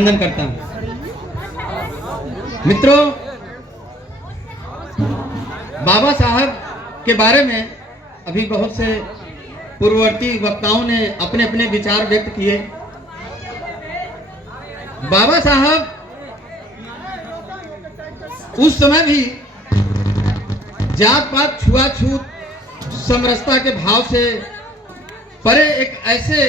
अभिनंदन करता हूं। मित्रों, बाबा साहब के बारे में अभी बहुत से पूर्ववर्ती वक्ताओं ने अपने अपने विचार व्यक्त किए। बाबा साहब उस समय भी जात पात छुआछूत समरसता के भाव से परे एक ऐसे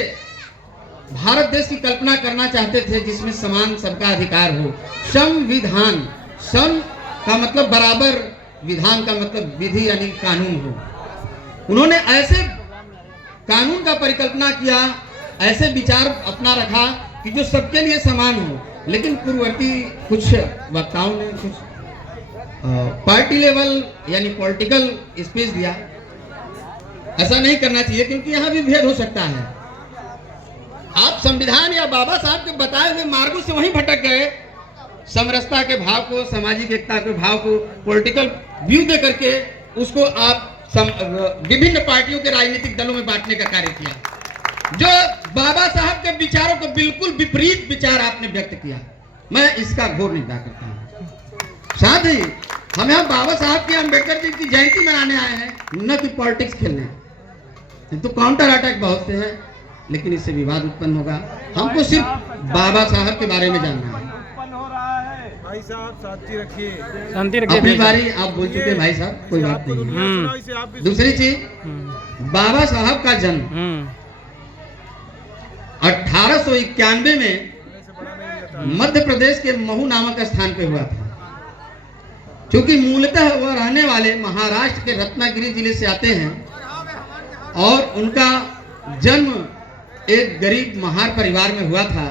भारत देश की कल्पना करना चाहते थे जिसमें समान सबका अधिकार हो। संविधान, सम का मतलब बराबर, विधान का मतलब विधि यानी कानून हो। उन्होंने ऐसे कानून का परिकल्पना किया, ऐसे विचार अपना रखा कि जो सबके लिए समान हो। लेकिन पूर्ववर्ती कुछ वक्ताओं ने कुछ पार्टी लेवल यानी पॉलिटिकल स्पीच दिया। ऐसा नहीं करना चाहिए क्योंकि यहाँ भी भेद हो सकता है। आप संविधान या बाबा साहब के बताए हुए मार्गों से वहीं भटक गए। समरसता के भाव को, सामाजिक एकता के भाव को पॉलिटिकल व्यू दे करके उसको आप विभिन्न पार्टियों के राजनीतिक दलों में बांटने का कार्य किया। जो बाबा साहब के विचारों को बिल्कुल विपरीत विचार आपने व्यक्त किया, मैं इसका घोर निंदा करता हूं। साथ ही हम यहाँ बाबा साहब के, अम्बेडकर जी की जयंती मनाने आए हैं, न कि पॉलिटिक्स खेलने। तो काउंटर अटैक बहुत से हैं, लेकिन इससे विवाद उत्पन्न होगा। हमको सिर्फ बाबा साहब के बारे में जानना है। भाई साहब शांति रखिए, शांति रखिए। अपनी बारी आप बोल चुके भाई साहब, कोई बात नहीं। दूसरी चीज, बाबा साहब का जन्म 1891 में मध्य प्रदेश के महू नामक स्थान पे हुआ था। क्योंकि मूलतः वह रहने वाले महाराष्ट्र के रत्नागिरी जिले से आते हैं और उनका जन्म एक गरीब महार परिवार में हुआ था।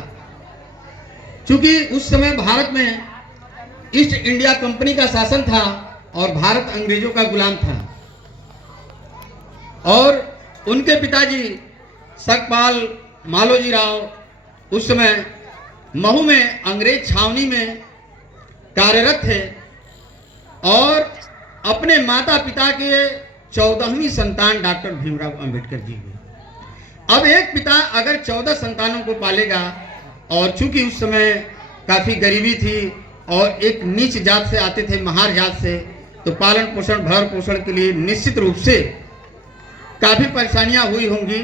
क्योंकि उस समय भारत में ईस्ट इंडिया कंपनी का शासन था और भारत अंग्रेजों का गुलाम था। और उनके पिताजी सकपाल मालोजी राव उस समय महू में अंग्रेज छावनी में कार्यरत थे और अपने माता पिता के 14वीं संतान डॉक्टर भीमराव अंबेडकर जी हुए। अब एक पिता अगर 14 संतानों को पालेगा, और चूंकि उस समय काफी गरीबी थी और एक नीच जात से आते थे, महार जात से, तो पालन पोषण, भरण पोषण के लिए निश्चित रूप से काफी परेशानियां हुई होंगी।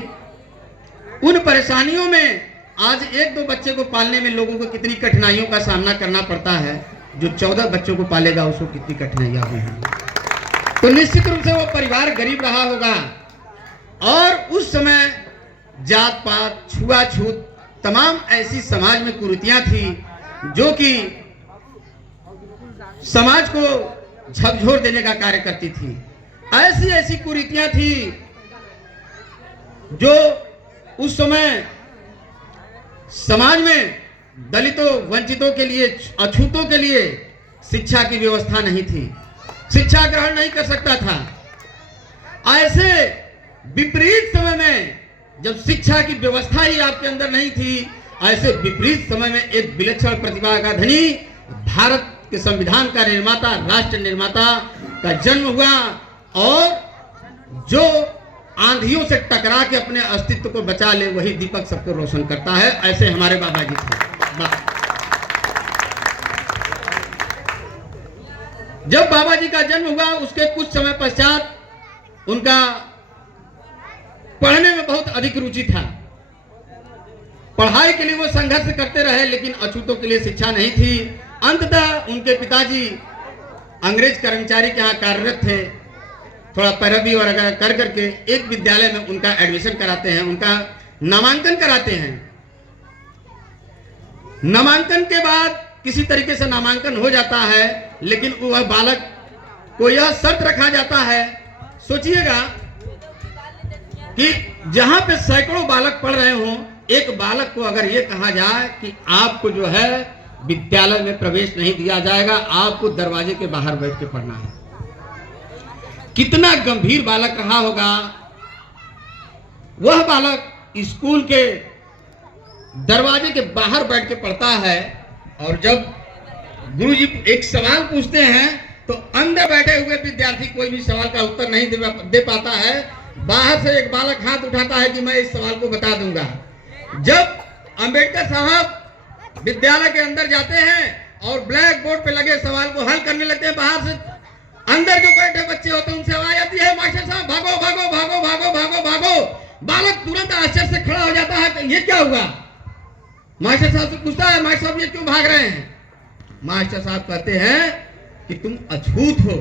उन परेशानियों में आज एक दो बच्चे को पालने में लोगों को कितनी कठिनाइयों का सामना करना पड़ता है, जो 14 बच्चों को पालेगा उसको कितनी कठिनाइयां हुई होंगी। तो निश्चित रूप से वो परिवार गरीब रहा होगा। और उस समय जात पात, छुआछूत, तमाम ऐसी समाज में कुरीतियां थी जो कि समाज को झकझोर देने का कार्य करती थी। ऐसी ऐसी कुरीतियां थी जो उस समय समाज में दलितों, वंचितों के लिए, अछूतों के लिए शिक्षा की व्यवस्था नहीं थी, शिक्षा ग्रहण नहीं कर सकता था। ऐसे विपरीत समय में जब शिक्षा की व्यवस्था ही आपके अंदर नहीं थी, ऐसे विपरीत समय में एक विलक्षण प्रतिभा का धनी, भारत के संविधान का निर्माता, राष्ट्र निर्माता का जन्म हुआ और जो आंधियों से टकरा के अपने अस्तित्व को बचा ले, वही दीपक सबको रोशन करता है। ऐसे हमारे बाबा जी थे। जब बाबा जी का जन्म हुआ उसके कुछ समय पश्चात उनका पढ़ने में बहुत अधिक रुचि था। पढ़ाई के लिए वो संघर्ष करते रहे, लेकिन अछूतों के लिए शिक्षा नहीं थी। अंततः उनके पिताजी अंग्रेज कर्मचारी के यहाँ कार्यरत थे। थोड़ा पैरवी वगैरह कर करके एक विद्यालय में उनका एडमिशन कराते हैं, उनका नामांकन कराते हैं। नामांकन के बाद किसी तरीके से नामांकन हो जाता है, लेकिन वह बालक को यह शर्त रखा जाता है, सोचिएगा कि जहां पे सैकड़ों बालक पढ़ रहे हों, एक बालक को अगर यह कहा जाए कि आपको जो है विद्यालय में प्रवेश नहीं दिया जाएगा, आपको दरवाजे के बाहर बैठ के पढ़ना है। कितना गंभीर बालक रहा होगा वह बालक। स्कूल के दरवाजे के बाहर बैठ के पढ़ता है और जब गुरुजी एक सवाल पूछते हैं तो अंदर बैठे हुए विद्यार्थी कोई भी सवाल का उत्तर नहीं दे पाता है। बाहर से एक बालक हाथ उठाता है कि मैं इस सवाल को बता दूंगा। जब अंबेडकर साहब विद्यालय के अंदर जाते हैं और ब्लैक बोर्ड पे लगे सवाल को हल करने लगते हैं। बाहर से अंदर जो बैठे बच्चे होते हैं उनसे आवाज आती है, मास्टर साहब भागो भागो भागो भागो भागो भागो। बालक तुरंत आश्चर्य से खड़ा हो जाता है, ये क्या हुआ? मास्टर साहब से पूछता है, मास्टर साहब ये क्यों भाग रहे हैं? मास्टर साहब कहते हैं कि तुम अछूत हो,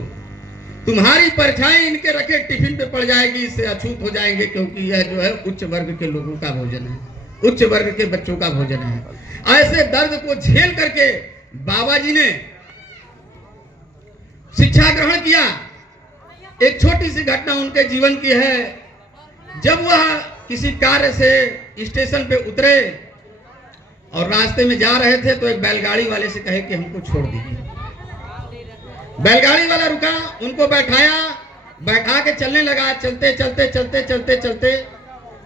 तुम्हारी परछाई इनके रखे टिफिन पे पड़ जाएगी, इससे अछूत हो जाएंगे, क्योंकि यह जो है उच्च वर्ग के लोगों का भोजन है, उच्च वर्ग के बच्चों का भोजन है। ऐसे दर्द को झेल करके बाबा जी ने शिक्षा ग्रहण किया। एक छोटी सी घटना उनके जीवन की है। जब वह किसी कार्य से स्टेशन पे उतरे और रास्ते में जा रहे थे तो एक बैलगाड़ी वाले से कहे कि हमको छोड़ दीजिए। बैलगाड़ी वाला रुका, उनको बैठाया, बैठा के चलने लगा। चलते चलते चलते चलते चलते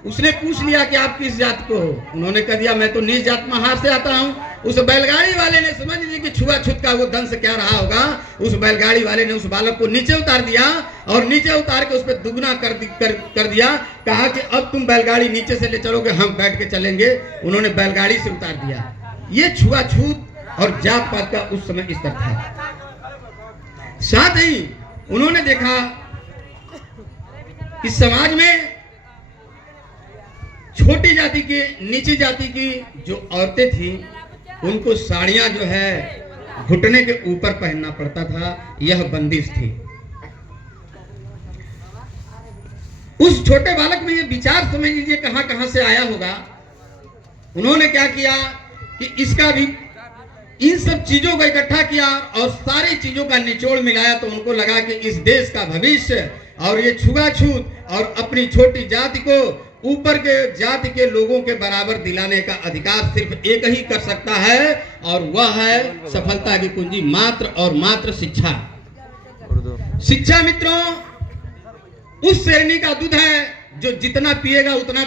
उसने पूछ लिया कि आप किस जात को हो? उन्होंने कह दिया मैं तो नीच जात महार से आता हूं। उस बैलगाड़ी वाले ने समझ लिया कि छुआछूत का वो दंश क्या रहा होगा। उस बैलगाड़ी वाले ने उस बालक को नीचे उतार दिया और नीचे उतार के उस पर दुगना कर दिया। कहा कि अब तुम बैलगाड़ी नीचे से ले चलोगे, हम बैठ के चलेंगे। उन्होंने बैलगाड़ी से उतार दिया। ये छुआछूत और जात पात का उस समय स्तर था। साथ ही उन्होंने देखा कि समाज में छोटी जाति की, नीची जाति की जो औरतें थी उनको साड़ियां जो है घुटने के ऊपर पहनना पड़ता था, यह बंदिश थी। उस छोटे बालक में ये विचार समझ लीजिए कहां कहां से आया होगा। उन्होंने क्या किया कि इसका भी इन सब चीजों को इकट्ठा किया और सारी चीजों का निचोड़ मिलाया तो उनको लगा कि इस देश का भविष्य और ये छुआछूत और अपनी छोटी जाति को ऊपर के जाति के लोगों के बराबर दिलाने का अधिकार सिर्फ एक ही कर सकता है और वह है सफलता की कुंजी मात्र और मात्र शिक्षा। शिक्षा मित्रों उस शेरनी का दूध है जो जितना पिएगा उतना